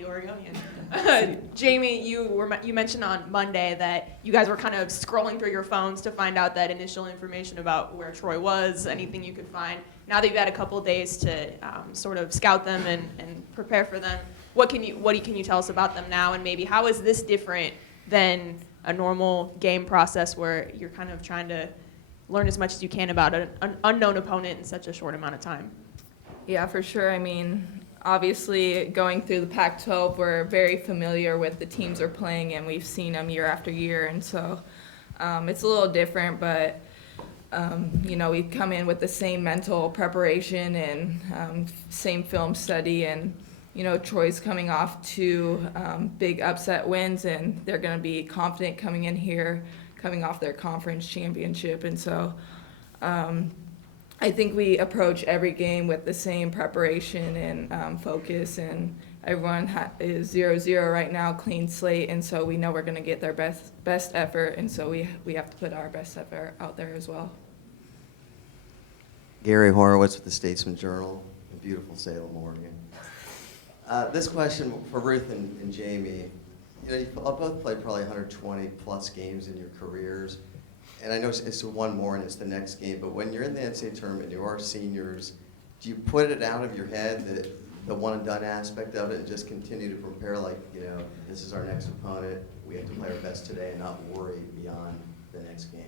the Oregonian. Jamie, you mentioned on Monday that you guys were kind of scrolling through your phones to find out that initial information about where Troy was, anything you could find. Now that you've had a couple of days to sort of scout them and prepare for them, what can you tell us about them now, and maybe how is this different than a normal game process where you're kind of trying to learn as much as you can about an unknown opponent in such a short amount of time? Yeah, for sure. I mean, obviously going through the Pac-12, we're very familiar with the teams they're playing, and we've seen them year after year, and so it's a little different, but we come in with the same mental preparation and same film study, and Troy's coming off two big upset wins, and they're going to be confident coming in here, coming off their conference championship, and so I think we approach every game with the same preparation and focus, and everyone is 0-0 right now, clean slate, and so we know we're going to get their best effort, and so we have to put our best effort out there as well. Gary Horowitz with the Statesman Journal in beautiful Salem, Oregon. This question for Ruth and Jamie. You both played probably 120 plus games in your careers. And I know it's one more and it's the next game, but when you're in the NCAA tournament, you are seniors, do you put it out of your head, the one and done aspect of it, and just continue to prepare like, this is our next opponent, we have to play our best today and not worry beyond the next game?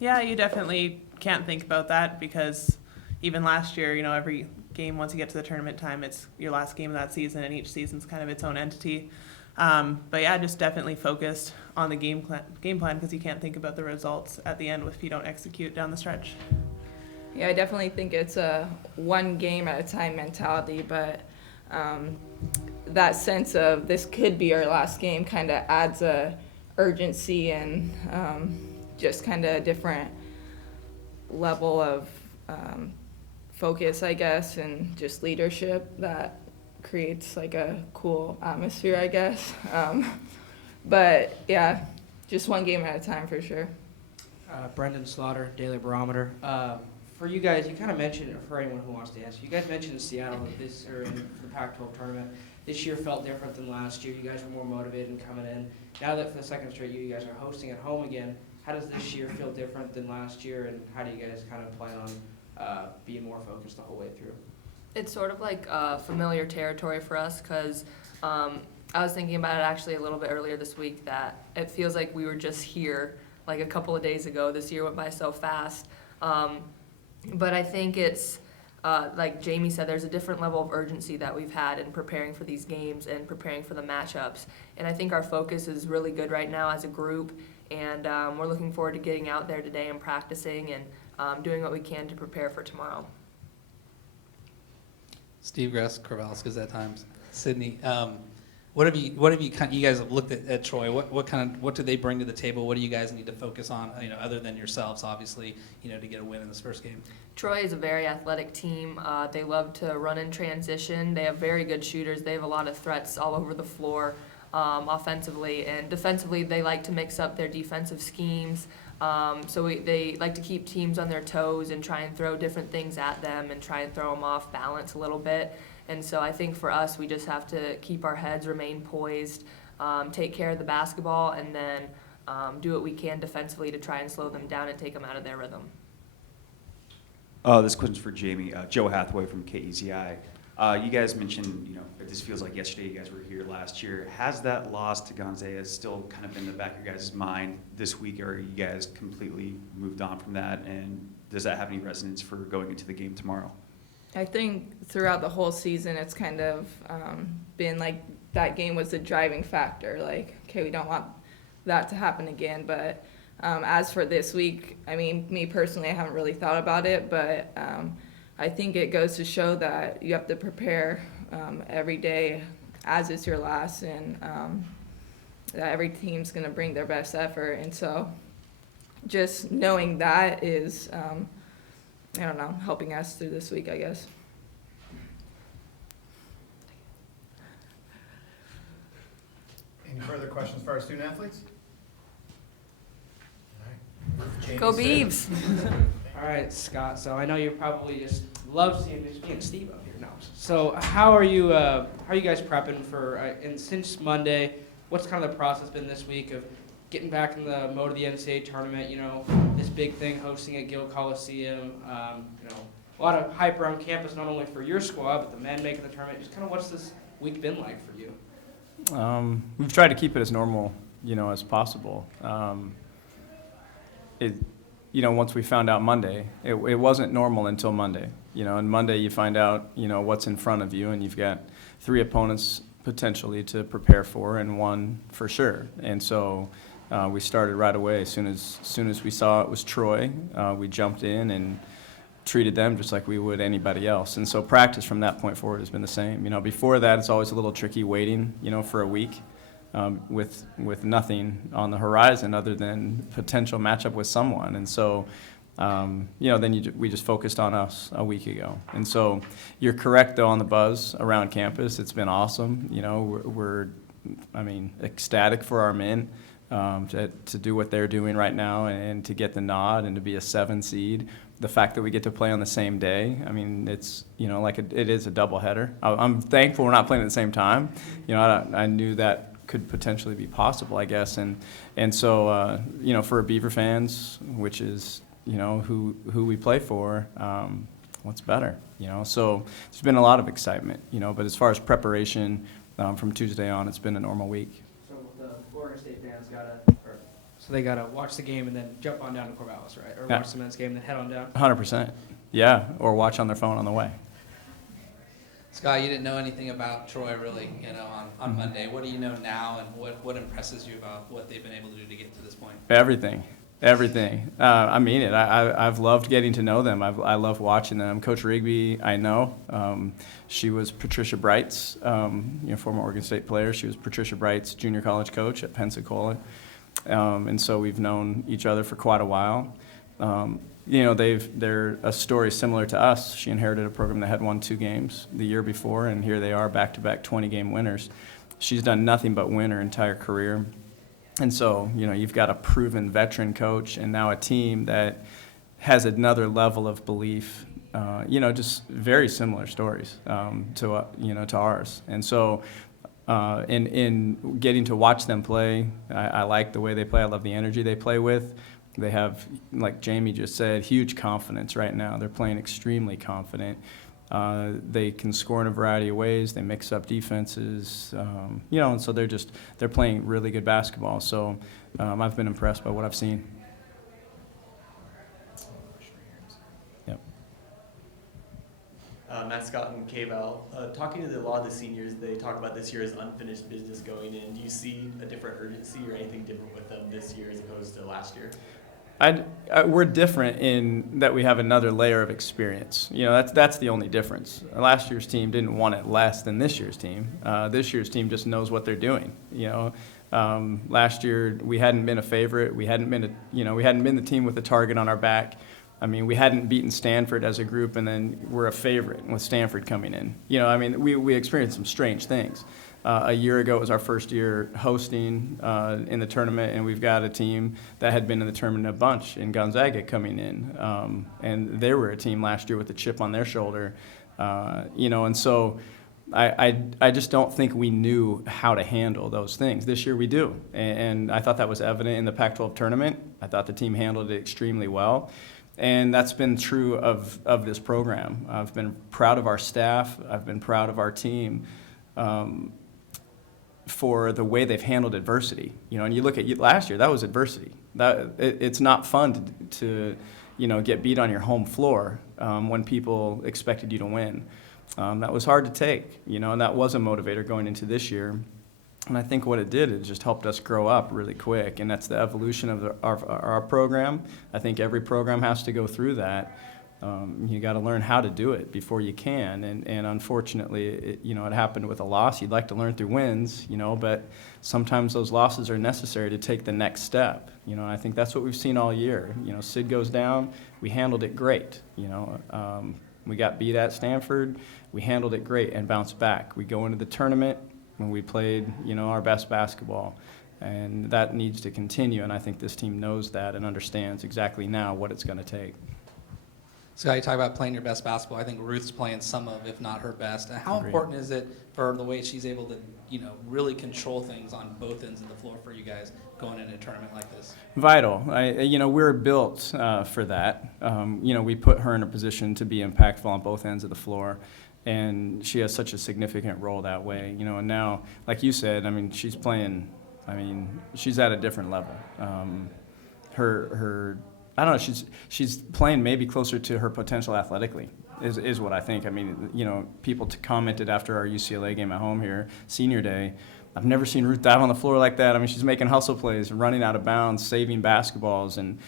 Yeah, you definitely can't think about that because even last year, every game, once you get to the tournament time, it's your last game of that season, and each season's kind of its own entity. But yeah, just definitely focused on the game plan because you can't think about the results at the end if you don't execute down the stretch. Yeah, I definitely think it's a one game at a time mentality, but that sense of this could be our last game kind of adds a urgency and just kind of a different level of focus, I guess, and just leadership that creates like a cool atmosphere, I guess. But yeah, just one game at a time for sure. Brendan Slaughter, Daily Barometer. For you guys, you kind of mentioned, or for anyone who wants to answer, you guys mentioned in Seattle that in the Pac-12 tournament, this year felt different than last year. You guys were more motivated in coming in. Now that for the second straight year, you guys are hosting at home again, how does this year feel different than last year, and how do you guys kind of plan on being more focused the whole way through? It's sort of like familiar territory for us because I was thinking about it actually a little bit earlier this week that it feels like we were just here like a couple of days ago. This year went by so fast. But I think it's, like Jamie said, there's a different level of urgency that we've had in preparing for these games and preparing for the matchups. And I think our focus is really good right now as a group, and we're looking forward to getting out there today and practicing and doing what we can to prepare for tomorrow. Steve Gress, Corvallis Gazette Times, Sydney. What have you guys have looked at Troy? What do they bring to the table? What do you guys need to focus on? Other than yourselves, obviously, to get a win in this first game. Troy is a very athletic team. They love to run in transition. They have very good shooters. They have a lot of threats all over the floor, offensively and defensively. They like to mix up their defensive schemes. They like to keep teams on their toes and try and throw different things at them and try and throw them off balance a little bit. And so I think for us, we just have to keep our heads, remain poised, take care of the basketball, and then do what we can defensively to try and slow them down and take them out of their rhythm. This question's for Jamie. Joe Hathaway from KEZI. You guys mentioned, this feels like yesterday. You guys were here last year. Has that loss to Gonzaga still kind of in the back of your guys' mind this week, or are you guys completely moved on from that? And does that have any resonance for going into the game tomorrow? I think throughout the whole season, it's kind of been like that game was the driving factor. Like, okay, we don't want that to happen again. But as for this week, I mean, me personally, I haven't really thought about it. But I think it goes to show that you have to prepare every day as it's your last, and that every team's going to bring their best effort. And so just knowing that is helping us through this week, I guess. Any further questions for our student athletes? All right. Go Beavs! All right, Scott. So I know you probably just love seeing Steve up here. No, So how are you guys prepping for, and since Monday, what's kind of the process been this week of getting back in the mode of the NCAA tournament, this big thing hosting at Gill Coliseum, a lot of hype around campus, not only for your squad, but the men making the tournament. Just kind of what's this week been like for you? We've tried to keep it as normal, as possible. Once we found out Monday, it wasn't normal until Monday. And Monday you find out, what's in front of you, and you've got 3 opponents potentially to prepare for, and 1 for sure. And so we started right away. As soon as we saw it was Troy, we jumped in and treated them just like we would anybody else. And so practice from that point forward has been the same. Before that, it's always a little tricky waiting, for a week with nothing on the horizon other than potential matchup with someone. And so, we just focused on us a week ago. And so you're correct, though, on the buzz around campus. It's been awesome. We're ecstatic for our men to do what they're doing right now and to get the nod and to be a 7 seed. The fact that we get to play on the same day, it's, it is a doubleheader. I'm thankful we're not playing at the same time. I knew that could potentially be possible, I guess. And so, for Beaver fans, which is, who we play for, what's better, So there's been a lot of excitement, but as far as preparation from Tuesday on, it's been a normal week. So the Oregon State fans they gotta watch the game and then jump on down to Corvallis, right? Or Yeah. watch the men's game and then head on down. 100%. Yeah, or watch on their phone on the way. Scott, you didn't know anything about Troy really, on Monday. What do you know now, and what impresses you about what they've been able to do to get to this point? Everything. I mean it. I've loved getting to know them. I love watching them. Coach Rigby, I know. She was Patricia Bright's, former Oregon State player. She was Patricia Bright's junior college coach at Pensacola. And so we've known each other for quite a while. They're a story similar to us. She inherited a program that had won 2 games the year before, and here they are back-to-back 20-game winners. She's done nothing but win her entire career. And so, you've got a proven veteran coach and now a team that has another level of belief, just very similar stories to ours. And so in getting to watch them play, I like the way they play. I love the energy they play with. They have, like Jamie just said, huge confidence right now. They're playing extremely confident. They can score in a variety of ways. They mix up defenses, and so they're playing really good basketball. So I've been impressed by what I've seen. Yep. Matt Scott and K-Val. Talking to a lot of the seniors, they talk about this year as unfinished business going in. Do you see a different urgency or anything different with them this year as opposed to last year? We're different in that we have another layer of experience. That's the only difference. Last year's team didn't want it less than this year's team. This year's team just knows what they're doing. Last year we hadn't been a favorite. We hadn't been the team with a target on our back. We hadn't beaten Stanford as a group, and then we're a favorite with Stanford coming in. We experienced some strange things. A year ago, it was our first year hosting in the tournament, and we've got a team that had been in the tournament a bunch in Gonzaga coming in. And they were a team last year with a chip on their shoulder. And so I just don't think we knew how to handle those things. This year we do. And I thought that was evident in the Pac-12 tournament. I thought the team handled it extremely well. And that's been true of this program. I've been proud of our staff. I've been proud of our team for the way they've handled adversity. And you look at last year, that was adversity. It's not fun to get beat on your home floor when people expected you to win. That was hard to take, and that was a motivator going into this year. And I think what it did, it just helped us grow up really quick, and that's the evolution of our program. I think every program has to go through that. You got to learn how to do it before you can, and unfortunately, it happened with a loss. You'd like to learn through wins, but sometimes those losses are necessary to take the next step. I think that's what we've seen all year. Sid goes down, we handled it great. We got beat at Stanford, we handled it great and bounced back. We go into the tournament when we played, our best basketball. And that needs to continue, and I think this team knows that and understands exactly now what it's going to take. Scott, you talk about playing your best basketball. I think Ruth's playing some of, if not her best. How Agreed. important is it for the way she's able to, really control things on both ends of the floor for you guys going into a tournament like this? Vital. We're built for that. We put her in a position to be impactful on both ends of the floor, and she has such a significant role that way. And now, like you said, she's playing. She's at a different level. I don't know. She's playing maybe closer to her potential athletically. Is what I think. People commented after our UCLA game at home here, senior day, I've never seen Ruth dive on the floor like that. She's making hustle plays, running out of bounds, saving basketballs, and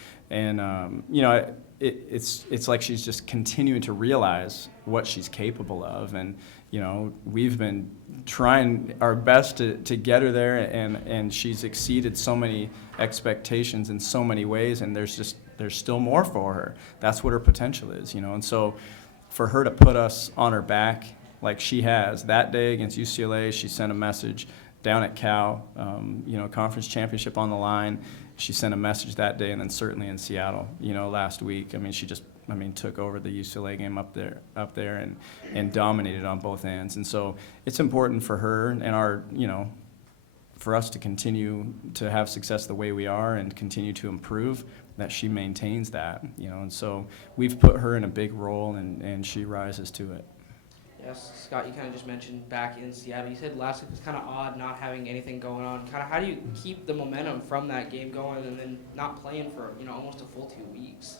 it's like she's just continuing to realize what she's capable of. And we've been trying our best to get her there, and she's exceeded so many expectations in so many ways, and there's still more for her. That's what her potential is, and so for her to put us on her back like she has that day against UCLA, she sent a message down at Cal, conference championship on the line. She sent a message that day, and then certainly in Seattle, last week. She just, took over the UCLA game up there and dominated on both ends. And so it's important for her and for us to continue to have success the way we are and continue to improve, that she maintains that, and so we've put her in a big role, and she rises to it. Yes, Scott, you kind of just mentioned back in Seattle. You said last week was kind of odd not having anything going on. Kind of how do you keep the momentum from that game going and then not playing for, almost a full 2 weeks?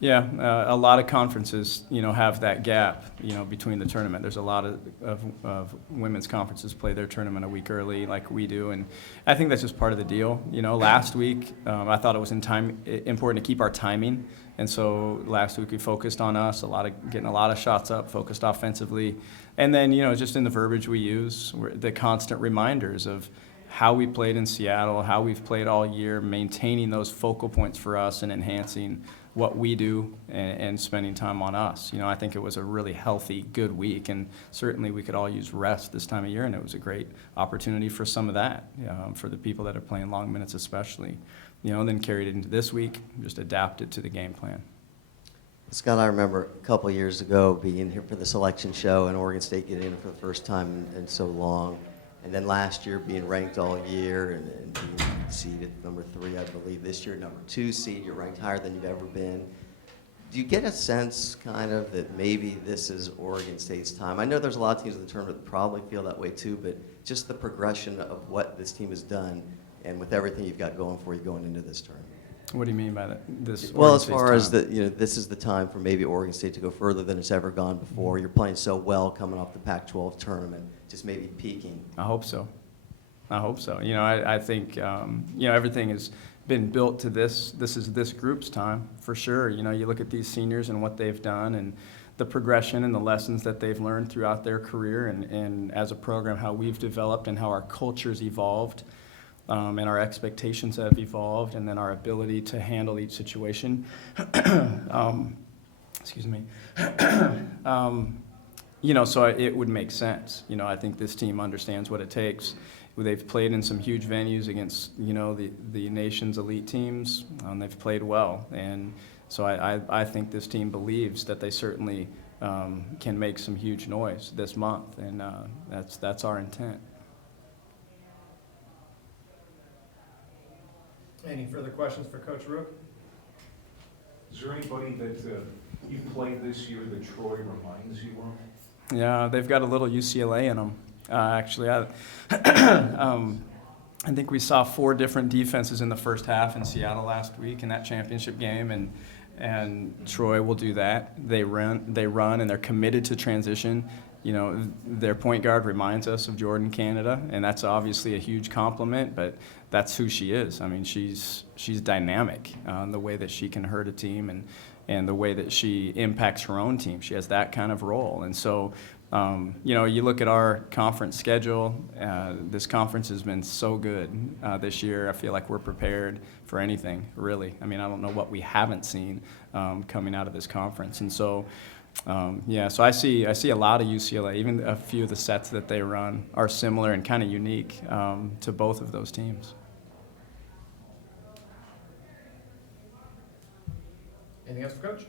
Yeah, a lot of conferences, have that gap, between the tournament. There's a lot of women's conferences play their tournament a week early like we do, and I think that's just part of the deal. Last week, I thought it was important to keep our timing, and so last week we focused on us, getting a lot of shots up, focused offensively, and then, just in the verbiage we use, the constant reminders of how we played in Seattle, how we've played all year, maintaining those focal points for us and enhancing what we do and spending time on us. I think it was a really healthy, good week, and certainly we could all use rest this time of year, and it was a great opportunity for some of that, for the people that are playing long minutes especially. And then carried it into this week, just adapted to the game plan. Scott, I remember a couple of years ago being here for the selection show and Oregon State getting in for the first time in so long. And then last year being ranked all year and being seeded number 3, I believe. This year, number 2 seed. You're ranked higher than you've ever been. Do you get a sense kind of that maybe this is Oregon State's time? I know there's a lot of teams in the tournament that probably feel that way too, but just the progression of what this team has done and with everything you've got going for you going into this tournament. What do you mean by that? Well, as far as this is the time for maybe Oregon State to go further than it's ever gone before. You're playing so well coming off the Pac-12 tournament, just maybe peaking. I hope so. I think everything has been built to this. This is this group's time for sure. You look at these seniors and what they've done and the progression and the lessons that they've learned throughout their career, and as a program how we've developed and how our culture's evolved. And our expectations have evolved, and then our ability to handle each situation. Excuse me. So it would make sense. I think this team understands what it takes. They've played in some huge venues against, the nation's elite teams. They've played well, and so I think this team believes that they certainly can make some huge noise this month, and that's our intent. Any further questions for Coach Rueck? Is there anybody that you played this year that Troy reminds you of? Yeah, they've got a little UCLA in them. Actually, I think we saw 4 different defenses in the first half in Seattle last week in that championship game, and Troy will do that. They run, and they're committed to transition. Their point guard reminds us of Jordan Canada, and that's obviously a huge compliment, but that's who she is. She's dynamic the way that she can hurt a team and the way that she impacts her own team. She has that kind of role. And so, you look at our conference schedule, this conference has been so good this year. I feel like we're prepared for anything, really. I don't know what we haven't seen coming out of this conference. And so, so I see a lot of UCLA. Even a few of the sets that they run are similar and kind of unique to both of those teams. Anything else for Coach?